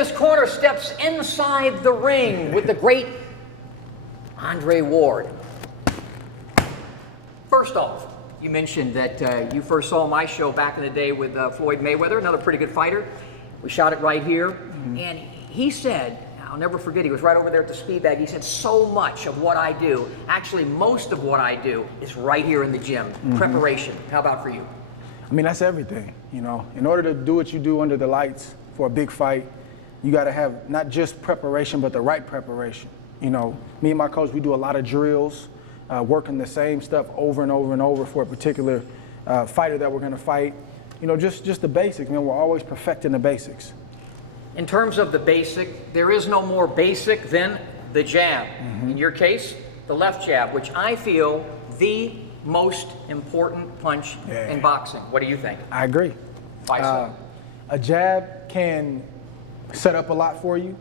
this corner steps inside the ring with the great Andre Ward. First off, you mentioned that you first saw my show back in the day with Floyd Mayweather, another pretty good fighter. We shot it right here. And he said, I'll never forget, he was right over there at the speed bag. He said, so much of what I do, actually most of what I do, is right here in the gym. Preparation. How about for you? I mean, that's everything, you know. In order to do what you do under the lights for a big fight, you got to have not just preparation, but the right preparation. You know, me and my coach, we do a lot of drills, working the same stuff over and over and over for a particular fighter that we're going to fight. You know, just the basics, man. We're always perfecting the basics. In terms of the basic, there is no more basic than the jab. In your case, the left jab, which I feel the most important punch in boxing. What do you think? I agree. A jab can set up a lot for you,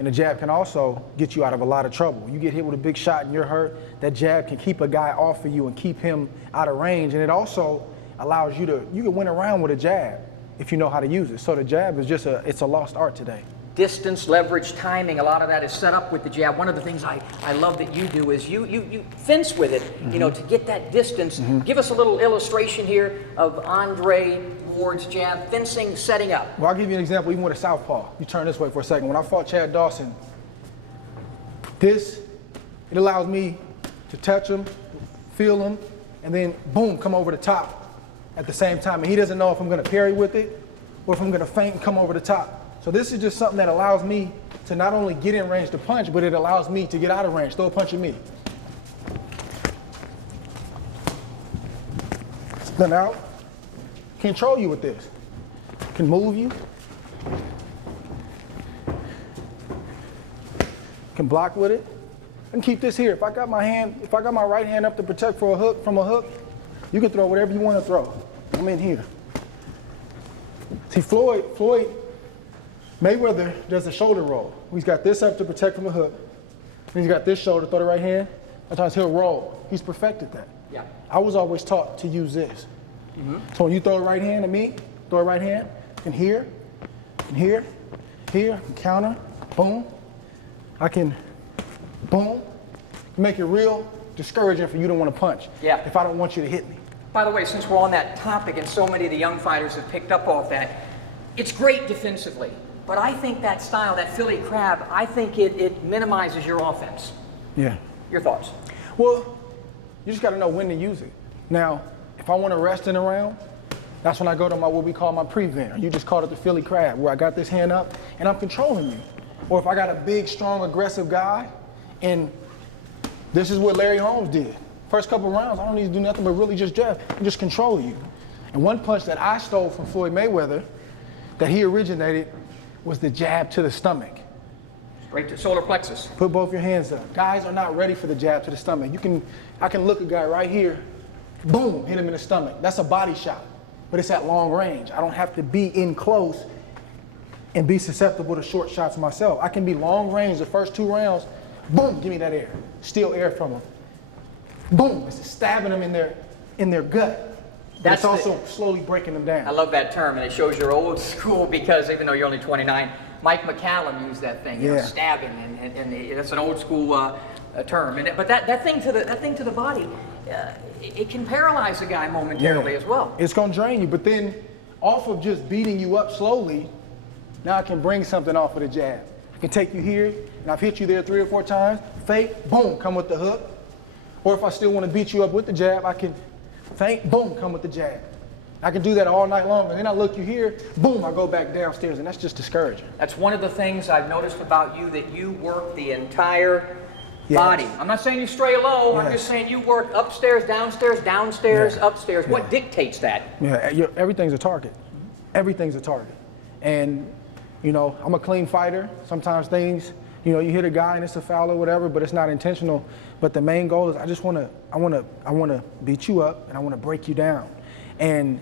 and a jab can also get you out of a lot of trouble. You get hit with a big shot and you're hurt, that jab can keep a guy off of you and keep him out of range, and it also allows you can win around with a jab if you know how to use it. So the jab is it's a lost art today. Distance, leverage, timing, a lot of that is set up with the jab. One of the things I love that you do is you fence with it, you know, to get that distance. Give us a little illustration here of Andre Ward's jab, fencing, setting up. Well, I'll give you an example, even with a southpaw. You turn this way for a second. When I fought Chad Dawson, it allows me to touch him, feel him, and then boom, come over the top at the same time. And he doesn't know if I'm gonna parry with it or if I'm gonna feint and come over the top. So this is just something that allows me to not only get in range to punch, but it allows me to get out of range. Throw a punch at me. Then out. Control you with this. Can move you. Can block with it. And keep this here. If I got my right hand up to protect from a hook, you can throw whatever you want to throw. I'm in here. See, Floyd Mayweather does a shoulder roll. He's got this up to protect from a hook. And he's got this shoulder, throw the right hand. Sometimes he'll roll. He's perfected that. Yeah. I was always taught to use this. So when you throw a right hand at me, throw a right hand, and here, and counter, boom. I can, boom, make it real discouraging for you to want to punch. Yeah. If I don't want you to hit me. By the way, since we're on that topic and so many of the young fighters have picked up off that, it's great defensively. But I think that style, that Philly crab, I think it minimizes your offense. Yeah. Your thoughts? Well, you just got to know when to use it. Now, if I want to rest in a round, that's when I go to what we call my prevent. You just called it the Philly crab, where I got this hand up and I'm controlling you. Or if I got a big, strong, aggressive guy, and this is what Larry Holmes did. First couple rounds, I don't need to do nothing but really just jab and just control you. And one punch that I stole from Floyd Mayweather that he originated was the jab to the stomach. Right to solar plexus. Put both your hands up. Guys are not ready for the jab to the stomach. I can look a guy right here, boom, hit him in the stomach. That's a body shot, but it's at long range. I don't have to be in close and be susceptible to short shots myself. I can be long range the first 2 rounds, boom, give me that air. Steal air from them. Boom, it's stabbing them in their gut. That's also slowly breaking them down. I love that term, and it shows you're old school because even though you're only 29, Mike McCallum used that thing, you know, stabbing, and that's an old school term. But that thing to the body, it can paralyze a guy momentarily as well. It's gonna drain you, but then off of just beating you up slowly, now I can bring something off of the jab. I can take you here, and I've hit you there 3 or 4 times, fake, boom, come with the hook. Or if I still want to beat you up with the jab, I can feint, boom, come with the jab. I can do that all night long, and then I look you here, boom, I go back downstairs, and that's just discouraging. That's one of the things I've noticed about you, that you work the entire body. I'm not saying you stray low, I'm just saying you work upstairs, downstairs, upstairs. Yeah. What dictates that? Yeah, everything's a target. Everything's a target. And, you know, I'm a clean fighter. Sometimes things, you know, you hit a guy and it's a foul or whatever, but it's not intentional. But the main goal is I want to beat you up and I want to break you down. And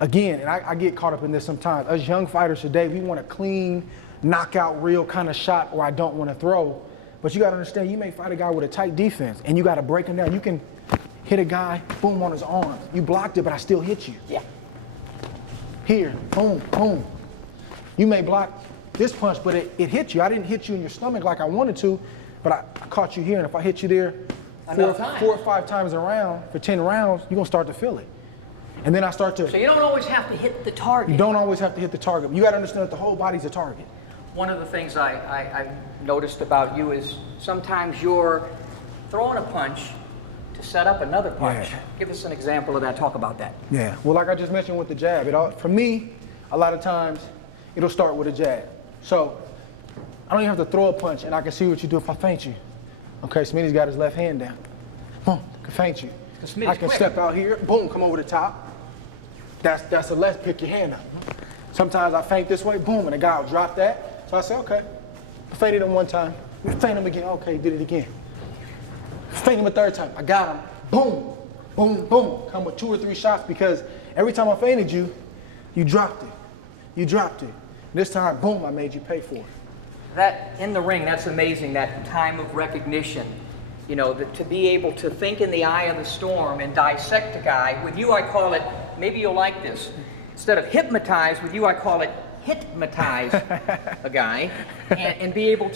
again, and I get caught up in this sometimes. Us young fighters today, we want a clean, knockout, real kind of shot where I don't want to throw. But you got to understand, you may fight a guy with a tight defense and you got to break him down. You can hit a guy, boom, on his arm. You blocked it, but I still hit you. Yeah. Here, boom, boom. You may block this punch, but it hit you. I didn't hit you in your stomach like I wanted to, but I caught you here, and if I hit you there 4 or 5 times around for 10 rounds, you're gonna start to feel it. And then I start to. So you don't always have to hit the target. You don't always have to hit the target. You gotta understand that the whole body's a target. One of the things I noticed about you is sometimes you're throwing a punch to set up another punch. Yeah. Give us an example of that. Talk about that. Yeah. Well, like I just mentioned with the jab, for me, a lot of times, it'll start with a jab. So I don't even have to throw a punch, and I can see what you do if I feint you. Okay, Smitty's got his left hand down. Boom, can feint you. I can step out here, boom, come over the top. That's a let's pick your hand up. Sometimes I feint this way, boom, and the guy will drop that. So I say, okay, I feinted him one time. Feint him again, okay, did it again. Feint him a third time, I got him. Boom, boom, boom. Come with 2 or 3 shots because every time I feinted you, you dropped it. You dropped it. This time, boom, I made you pay for it. That, in the ring, that's amazing, that time of recognition. You know, to be able to think in the eye of the storm and dissect a guy. With you, I call it, maybe you'll like this, instead of hypnotize, with you, I call it hypnotize a guy and be able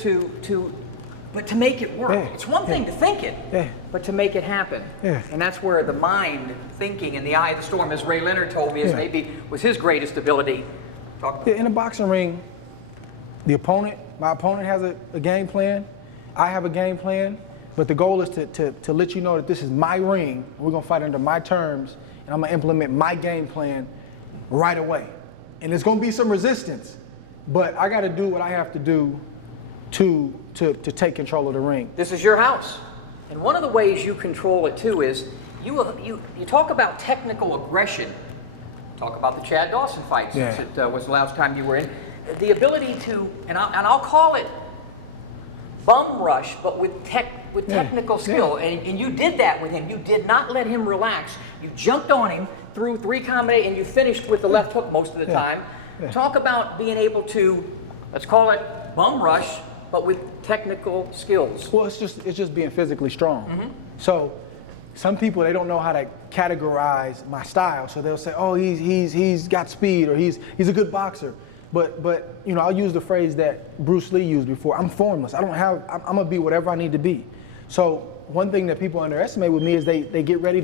but to make it work. Yeah. It's one thing to think it, but to make it happen. Yeah. And that's where the mind thinking in the eye of the storm, as Ray Leonard told me, is maybe was his greatest ability. Talk about in a boxing ring, my opponent has a game plan. I have a game plan, but the goal is to let you know that this is my ring. We're gonna fight under my terms, and I'm gonna implement my game plan right away. And there's gonna be some resistance, but I gotta do what I have to do to take control of the ring. This is your house. And one of the ways you control it too is you talk about technical aggression. Talk about the Chad Dawson fight since it was the last time you were in. The ability to, and I'll call it bum rush, but with technical skill. Yeah. And you did that with him. You did not let him relax. You jumped on him, threw 3 combinations, and you finished with the left hook most of the time. Yeah. Talk about being able to, let's call it bum rush, but with technical skills. Well, it's just being physically strong. Mm-hmm. So some people, they don't know how to categorize my style. So they'll say, oh, he's got speed, or he's a good boxer. But you know, I'll use the phrase that Bruce Lee used before. I'm formless. I'm gonna be whatever I need to be. So one thing that people underestimate with me is they get ready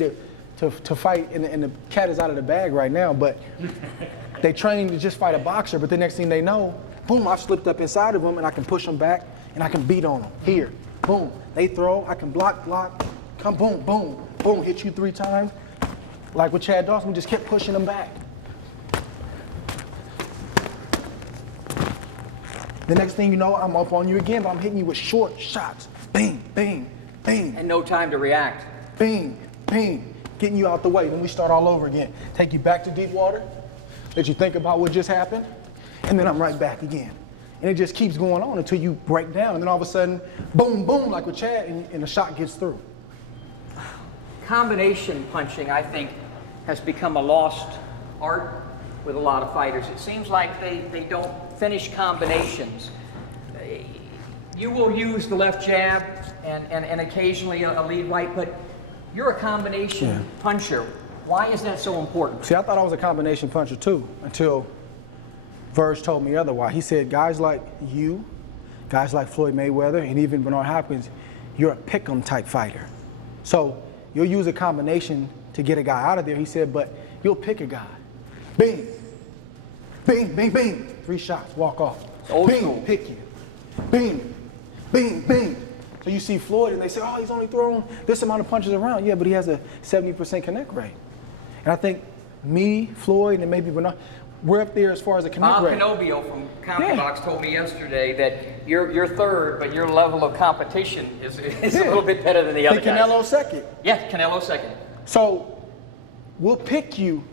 to fight, and the cat is out of the bag right now, but they train to just fight a boxer, but the next thing they know, boom, I've slipped up inside of them, and I can push them back, and I can beat on them. Here, boom, they throw, I can block, come, boom, boom, boom, hit you 3 times. Like with Chad Dawson, we just kept pushing them back. The next thing you know, I'm up on you again, but I'm hitting you with short shots. Bang, bang, bang. And no time to react. Bang, bang, getting you out the way. Then we start all over again. Take you back to deep water, let you think about what just happened, and then I'm right back again. And it just keeps going on until you break down. And then all of a sudden, boom, boom, like with Chad, and the shot gets through. Combination punching, I think, has become a lost art with a lot of fighters. It seems like they don't finish combinations. You will use the left jab and occasionally a lead right, but you're a combination puncher. Why is that so important? See, I thought I was a combination puncher too, until Verge told me otherwise. He said, guys like you, guys like Floyd Mayweather, and even Bernard Hopkins, you're a pick'em type fighter. So you'll use a combination to get a guy out of there. He said, but you'll pick a guy. Bing, bing, bing, bing. 3 shots, walk off. Old bing, school. pick you. Bing, bing, bing. So you see Floyd, and they say, oh, he's only throwing this amount of punches around. Yeah, but he has a 70% connect rate. And I think me, Floyd, and maybe Bernard, we're up there as far as the connect rate. Bob Canobio from CompuBox told me yesterday that you're third, but your level of competition is a little bit better than the other guys. Canelo's second. Yeah, Canelo's second. So we'll pick you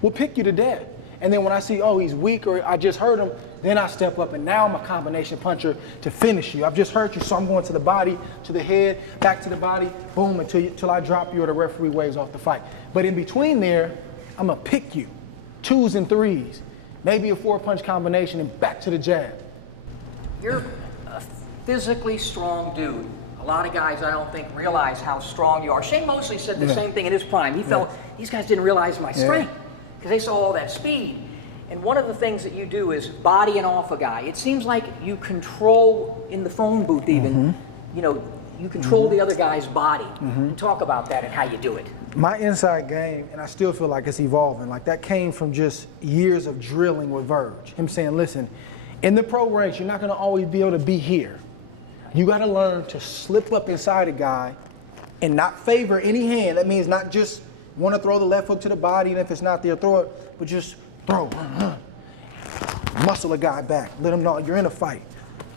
to death. And then when I see, oh, he's weak, or I just hurt him, then I step up, and now I'm a combination puncher to finish you. I've just hurt you, so I'm going to the body, to the head, back to the body, boom, until I drop you or the referee waves off the fight. But in between there, I'm gonna pick you, 2s and 3s, maybe a 4-punch combination, and back to the jab. You're a physically strong dude. A lot of guys, I don't think, realize how strong you are. Shane Mosley said the same thing in his prime. He felt these guys didn't realize my strength because they saw all that speed. And one of the things that you do is bodying off a guy. It seems like you control, in the phone booth even, you know, you control the other guy's body. And talk about that and how you do it. My inside game, and I still feel like it's evolving, like that came from just years of drilling with Verge. Him saying, listen, in the pro ranks, you're not gonna always be able to be here. You gotta learn to slip up inside a guy and not favor any hand. That means not just wanna throw the left hook to the body, and if it's not there, throw it, but just throw. Muscle a guy back, let him know you're in a fight.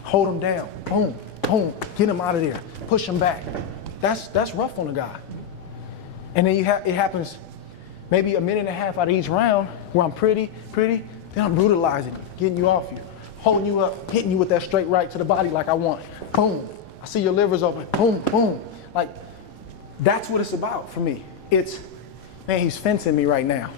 Hold him down, boom, boom, get him out of there, push him back. That's rough on a guy. And then it happens maybe a minute and a half out of each round where I'm pretty, then I'm brutalizing, getting you off you, holding you up, hitting you with that straight right to the body like I want. Boom, I see your liver's open, boom, boom. Like, that's what it's about for me. It's, man, he's fencing me right now.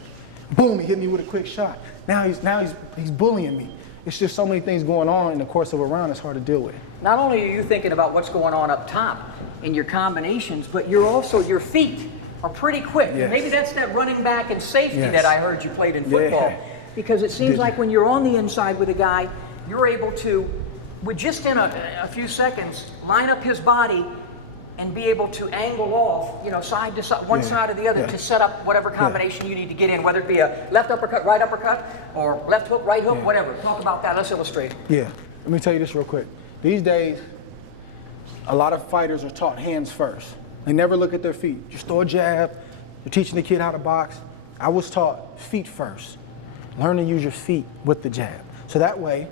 Boom, he hit me with a quick shot. Now he's bullying me. It's just so many things going on in the course of a round, it's hard to deal with. Not only are you thinking about what's going on up top in your combinations, but you're also, your feet are pretty quick. Yes. And maybe that's that running back and safety Yes. that I heard you played in football. Yeah. Because it seems like when you're on the inside with a guy, you're able to, with just in a few seconds, line up his body and be able to angle off, you know, side to side, one side or the other, to set up whatever combination you need to get in, whether it be a left uppercut, right uppercut, or left hook, right hook, whatever. Talk about that. Let's illustrate. Yeah, let me tell you this real quick. These days, a lot of fighters are taught hands first. They never look at their feet. Just throw a jab. You're teaching the kid how to box. I was taught feet first. Learn to use your feet with the jab. So that way,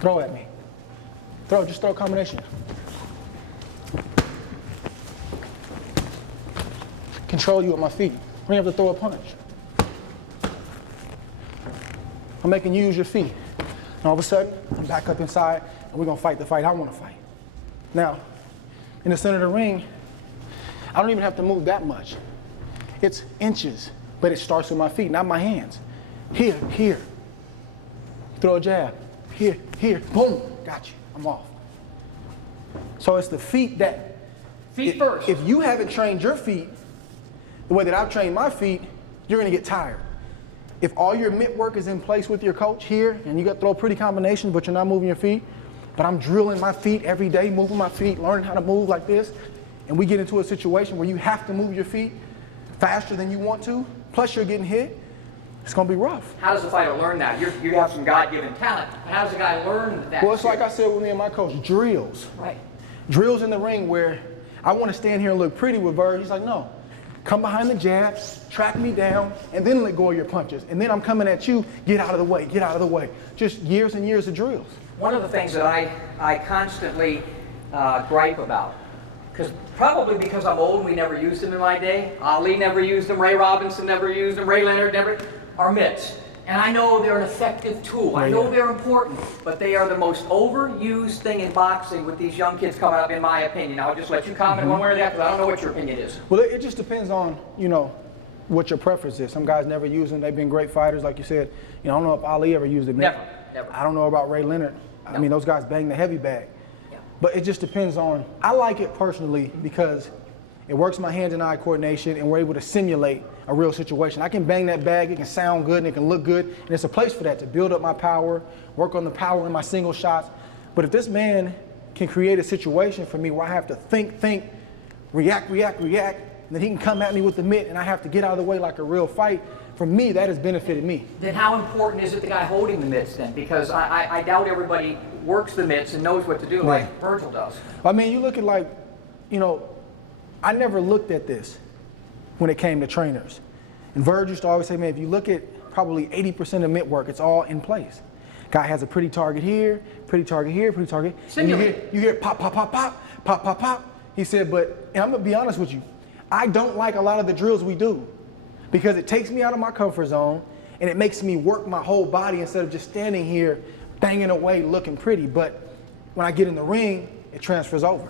throw at me. Just throw a combination. Control you with my feet. I don't have to throw a punch. I'm making you use your feet. And all of a sudden, I'm back up inside, and we're gonna fight the fight I wanna fight. Now, in the center of the ring, I don't even have to move that much. It's inches, but it starts with my feet, not my hands. Here. Throw a jab. Here, boom, got you, I'm off. So it's the feet that, Feet first. If you haven't trained your feet the way that I've trained my feet, you're gonna get tired. If all your mitt work is in place with your coach here, and you got to throw a pretty combination, but you're not moving your feet, but I'm drilling my feet every day, moving my feet, learning how to move like this, and we get into a situation where you have to move your feet faster than you want to, plus you're getting hit, it's gonna be rough. How does a fighter learn that? You have some God-given talent. How does a guy learn that? Well, it's like I said with me and my coach, drills. Right. Drills in the ring where I want to stand here and look pretty with Verge. He's like, no. Come behind the jabs, track me down, and then let go of your punches. And then I'm coming at you, get out of the way, get out of the way. Just years and years of drills. One of the things that I constantly gripe about, probably because I'm old and we never used them in my day. Ali never used them, Ray Robinson never used them, Ray Leonard never, are mitts. And I know they're an effective tool. I know they're important, but they are the most overused thing in boxing with these young kids coming up, in my opinion. I'll just let you comment one way or the other, because I don't know what your opinion is. Well, it just depends on, what your preference is. Some guys never use them. They've been great fighters, like you said. I don't know if Ali ever used it. Never. I don't know about Ray Leonard. I mean, those guys bang the heavy bag. Yeah. But it just depends on, I like it personally because it works my hand and eye coordination, and we're able to simulate a real situation. I can bang that bag, it can sound good, and it can look good, and it's a place for that, to build up my power, work on the power in my single shots. But if this man can create a situation for me where I have to think, react, and then he can come at me with the mitt, and I have to get out of the way like a real fight, for me, that has benefited me. Then how important is it the guy holding the mitts then? Because I doubt everybody works the mitts and knows what to do like Virgil does. I mean, you look at I never looked at this when it came to trainers. And Verge used to always say, man, if you look at probably 80% of mitt work, it's all in place. Guy has a pretty target here, pretty target here, pretty target. And you hear pop, pop, pop, pop, pop, pop, pop. He said, and I'm gonna be honest with you, I don't like a lot of the drills we do because it takes me out of my comfort zone and it makes me work my whole body instead of just standing here banging away looking pretty. But when I get in the ring, it transfers over.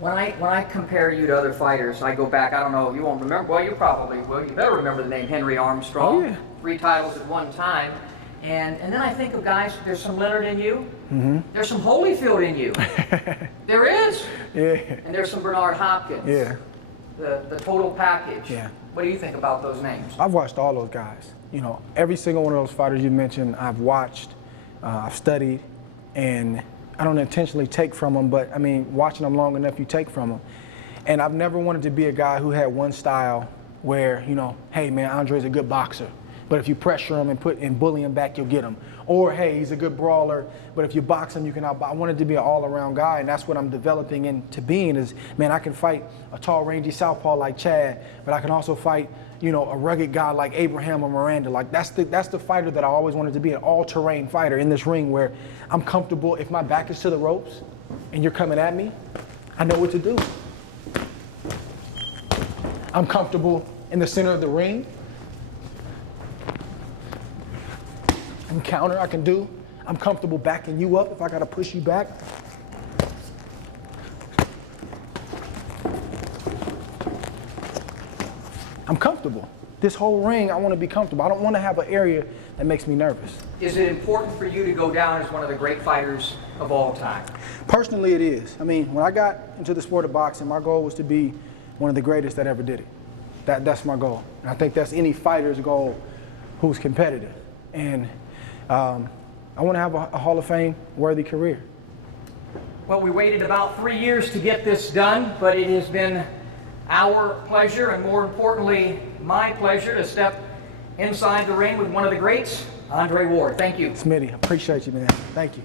When I compare you to other fighters, I go back, I don't know, you won't remember, well, you probably will. You better remember the name Henry Armstrong. Oh, yeah. 3 titles at one time. And then I think of guys, there's some Leonard in you. Mm-hmm. There's some Holyfield in you. There is. Yeah. And there's some Bernard Hopkins. Yeah. the total package. Yeah. What do you think about those names? I've watched all those guys. You know, every single one of those fighters you mentioned, I've watched, I've studied, and I don't intentionally take from them, but I mean, watching them long enough, you take from them. And I've never wanted to be a guy who had one style where, you know, hey man, Andre's a good boxer, but if you pressure him and bully him back, you'll get him. Or hey, he's a good brawler, but if you box him, you can outbox. I wanted to be an all-around guy, and that's what I'm developing into being is, man, I can fight a tall, rangy southpaw like Chad, but I can also fight, you know, a rugged guy like Abraham or Miranda. Like that's the fighter that I always wanted to be, an all-terrain fighter in this ring where I'm comfortable. If my back is to the ropes and you're coming at me, I know what to do. I'm comfortable in the center of the ring. I can counter, I can do. I'm comfortable backing you up if I gotta push you back. I'm comfortable. This whole ring, I wanna be comfortable. I don't wanna have an area that makes me nervous. Is it important for you to go down as one of the great fighters of all time? Personally, it is. I mean, when I got into the sport of boxing, my goal was to be one of the greatest that ever did it. That's my goal. And I think that's any fighter's goal who's competitive. And I want to have a Hall of Fame worthy career. Well, we waited about 3 years to get this done, but it has been our pleasure, and more importantly, my pleasure, to step inside the ring with one of the greats, Andre Ward. Thank you. Smitty, I appreciate you, man. Thank you.